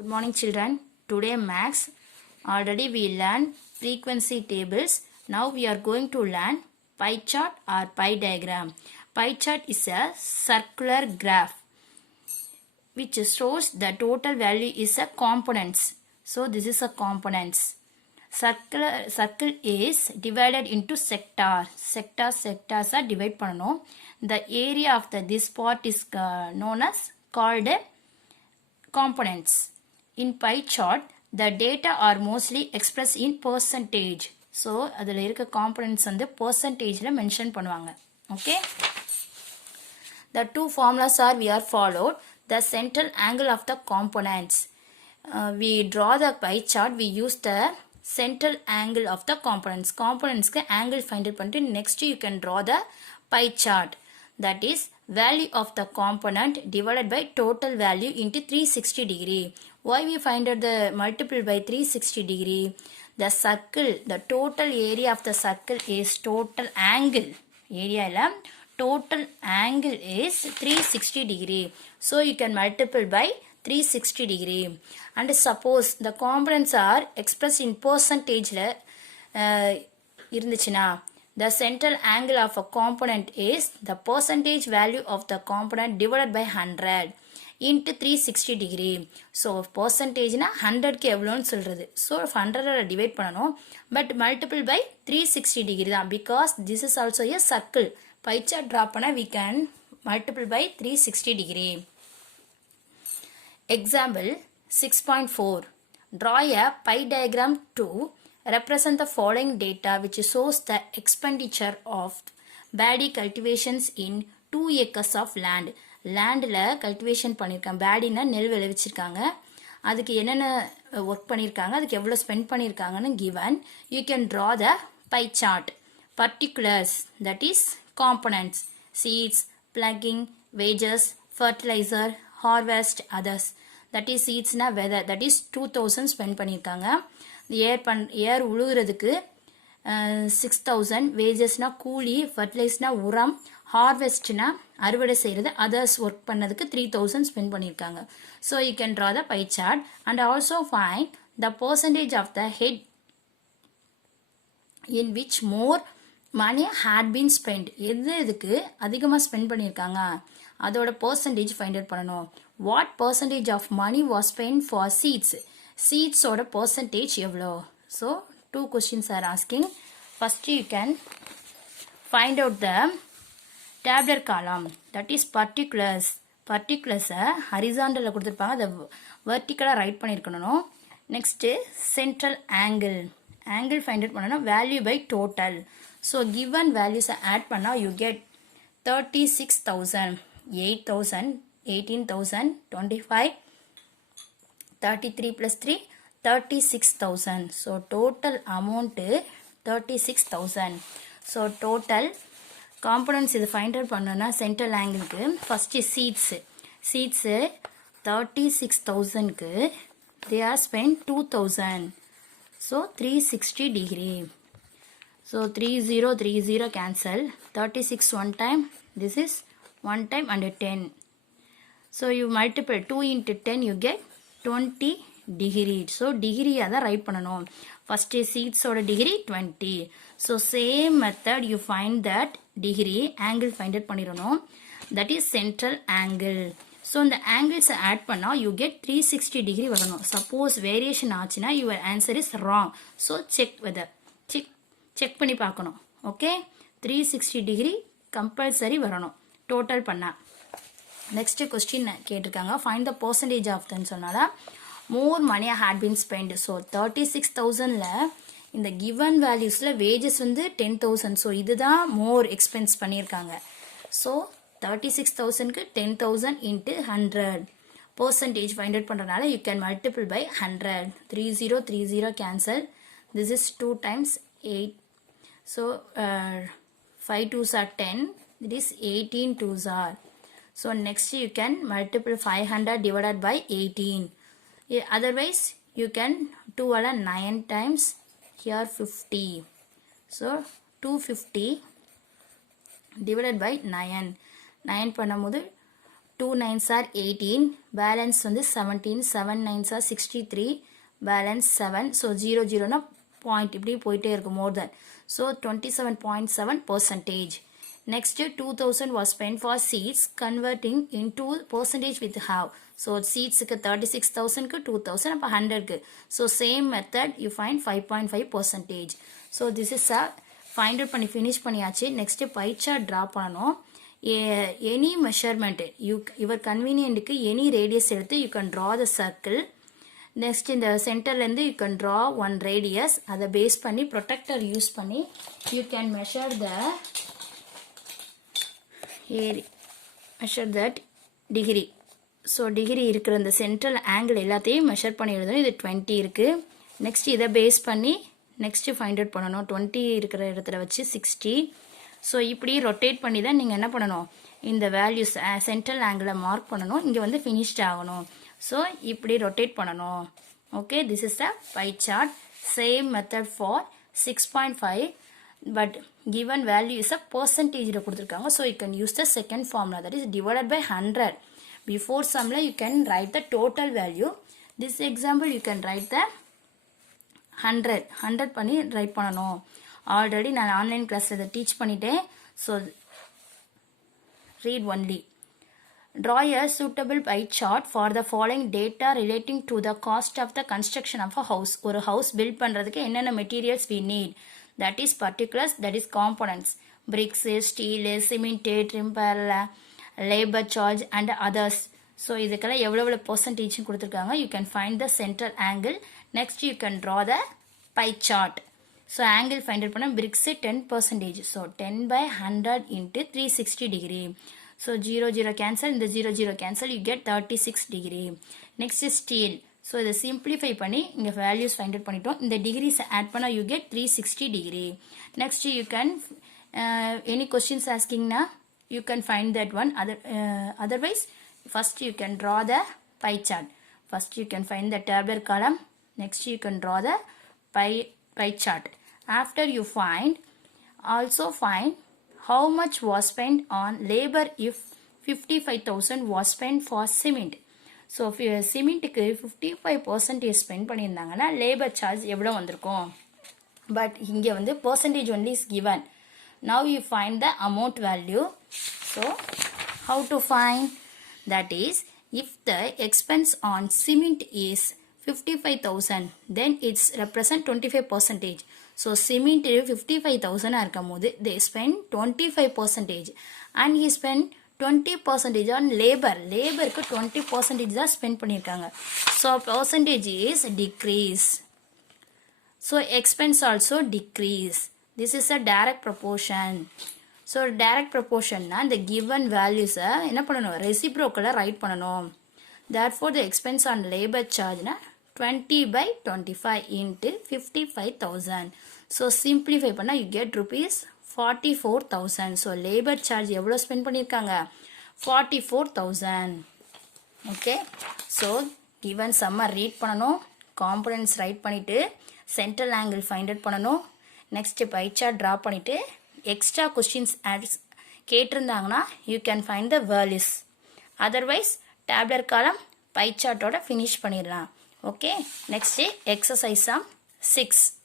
Good morning children. Today maths. Already we learned frequency tables. Now we are going to learn pie chart or pie diagram. Pie chart is a circular graph which shows the total value is a components. So this is a components. Circle is divided into sector. Sectors are divided பண்ணனும். The area of this part is known as called components. In pie chart, the data are mostly expressed in percentage. So, அதில் இருக்க components வந்து percentageல mention பண்ணுவாங்க. Okay? The two formulas are we are followed. The central angle of the components. We draw the pie chart. We use the central angle of the components. Components के angle find it பண்ணிட்டு next you can draw the pie chart. That is value of the component divided by total value into 360 degree. Why we find out the multiple by 360 degree? The circle, the total area of the circle is total angle. Area la total angle is 360 degree. So you can multiply by 360 degree. And suppose the components are expressed in percentage la இருந்துச்சுனா the central angle of a component is the percentage value of the component divided by 100 into 360 degree. So percentage na 100 க்கு எவ்வளவுன்னு சொல்றது. So 100 divide பண்ணனும். But multiple by 360 degree தான். Because this is also a circle. Pie chart draw பண்ணா we can multiple by 360 degree. Example 6.4. Draw a pie diagram to represent the following data which shows the expenditure of paddy cultivations in 2 acres of land. Landல cultivation பண்ணிருக்காங்க. paddyனா நெல் விளைவிச்சிருக்காங்க. அதுக்கு என்னென்ன work பண்ணிருக்காங்க, அதுக்கு எவ்வளவு spend பண்ணிருக்காங்கன்னு given. You can draw the pie chart. Particulars, that is components, seeds, plugging, wages, fertilizer, harvest, others. That is seeds na weather, that is 2000 spend பண்ணிருக்காங்க. ஏர் உழுகிறதுக்கு 6000, வேஜஸ்னா கூலி, ஃபர்டிலைஸ்னா உரம், ஹார்வெஸ்ட்னா அறுவடை செய்கிறது, அதர்ஸ் ஒர்க் பண்ணதுக்கு 3000 ஸ்பெண்ட் பண்ணியிருக்காங்க. So you can draw the pie chart and also find the percentage of the head in which more money had been spent. எதுக்கு அதிகமாக spend பண்ணியிருக்காங்க அதோட பர்சன்டேஜ் ஃபைண்ட் அவுட் பண்ணணும். What percentage of money was spent for seeds. Seeds or percentage எவ்வளோ. So two questions are asking. First you can find out the tabular column, that is particulars. Particulars horizontal கொடுத்திருப்பாங்க, அதை vertical right பண்ணியிருக்கணும். Next central angle. Angle find out பண்ணணும். Value by total. So given values add பண்ணா you get 36,000, 8,000, 18,000, 25, 33 plus 3, 36,000. So total amount 36,000. So total components இது find out பண்ணனும்னா central angle க்கு first seeds 36,000 க்கு they are spent 2,000. So 360 degree. So 3030 cancel. 36 one time, this is one time and 10. So you multiply 2 into 10 you get 20 degree. So degree அதான் right பண்ணணும். First seeds ஓட degree 20. So same method you find that degree angle find out பண்ணிரணும். That is central angle. So இந்த angles add பண்ணா you get 360 degree வரணும். Suppose variation ஆச்சுனா your answer is wrong. So check whether check பண்ணி பார்க்கணும். Okay, 360 degree compulsory வரணும் total பண்ணா. Next question கேட்டிருக்காங்க. Find the percentage of then சொன்னால more money had been spent. So 36,000ல இந்த given valuesல wages வந்து 10,000. So இதுதான் more expense பண்ணியிருக்காங்க. So 36,000க்கு 10,000 into 100. Percentage find out பண்றனால you can multiply by 100. 3030 cancel. This is 2 times 8. So 5 2s are 10. This is 18 2s are. So next you can multiply 500 divided by 18. Otherwise you can 2 ala 9 times, here 50. So 250 divided by 9. 9 பண்ணும்போது 2 9s are 18, balance வந்து 17, 7 9s are 63, balance 7, so 0 0 na point இப்படி போயிட்டே இருக்கு more than, so 27.7%. Next 2000 was spent for seeds, converting into percentage with how, so seeds க்கு 36,000 க்கு 2000 அப்ப 100 க்கு, so same method you find 5.5%. so this is a find out பண்ணி finish பண்ணியாச்சு. next pie chart draw பண்ணனும். any measurement your convenient க்கு any radius எடுத்து you can draw the circle. next in the center லேந்து you can draw one radius, அதை base பண்ணி protector use பண்ணி you can measure that degree. so degree இருக்கிற இந்த central angle எல்லாத்தையும் measure பண்ணி எழுதணும். இது 20 இருக்கு. next இதை base பண்ணி next find out பண்ணணும். 20 இருக்கிற இடத்துல வச்சு 60. so இப்படி rotate பண்ணி தான் நீங்க என்ன பண்ணணும், இந்த values central angle mark பண்ணணும். இங்க வந்து finished ஆகணும். so இப்படி rotate பண்ணணும். okay, this is the pie chart. same method for 6.5, but given value is a percentage ல கொடுத்திருக்காங்க. so you can use the second formula, that is divided by 100. before sum ல you can write the total value. this example you can write the 100 பண்ணி write பண்ணணும். already நான் online கிளாஸ்ல இதை teach பண்ணிட்டேன். so read only. draw a suitable pie chart for the following data relating to the cost of the construction of a house. ஒரு house build பண்றதுக்கு என்னென்ன materials we need, that is particulars, that is components, bricks, steel, cement, timber, labor charge and others. so இதுக்கெல்லாம் எவ்வளவு percentage கொடுத்திருக்காங்க. you can find the central angle. next you can draw the pie chart. so angle find out பண்ண bricks 10%, so 10 by 100 into 360 degree. so 0 0 cancel, இந்த 0 0 cancel, you get 36 degree. next is steel. so இதை simplify பண்ணி இங்க values find out பண்ணிட்டோம். இந்த degrees add பண்ணா you get 360 degree. next you can any questions asking na you can find that one. otherwise first you can draw the pie chart. first you can find the tabular column, next you can draw the pie chart. after you also find how much was spent on labor if 55,000 was spent for cement. so cement க்கு 55% spend பண்ணியிருந்தாங்கன்னா labor charge எவ்வளவு வந்திருக்கும், but இங்க வந்து percentage only is given. now you find the amount value. so how to find, that is if the expense on cement is 55,000 then it's represent 25%. so cement 55,000 இருக்கும்போது they spend 25% and he spend 20% on labor. க்கு 20% தான் spend பண்ணிருக்காங்க. so percentage is decrease. so expense also decrease. this is a direct proportion. so direct proportion na the given values என்ன பண்ணணும், reciprocal write பண்ணணும். therefore the expense on labor charge na 20 by 25 into 55,000. so simplify பண்ணா you get rupees 44,000. so labor charge எவ்வளவு spend பண்ணிருக்காங்க, 44,000. okay, so given sum read பண்ணணும், components write பண்ணிட்டு central angle find out பண்ணணும். next pie chart draw பண்ணிட்டு extra questions கேட்டிருந்தாங்கன்னா you can find the values. otherwise tabular column pie chart ஓட finish பண்ணிடலாம். okay, next exercise sum 6.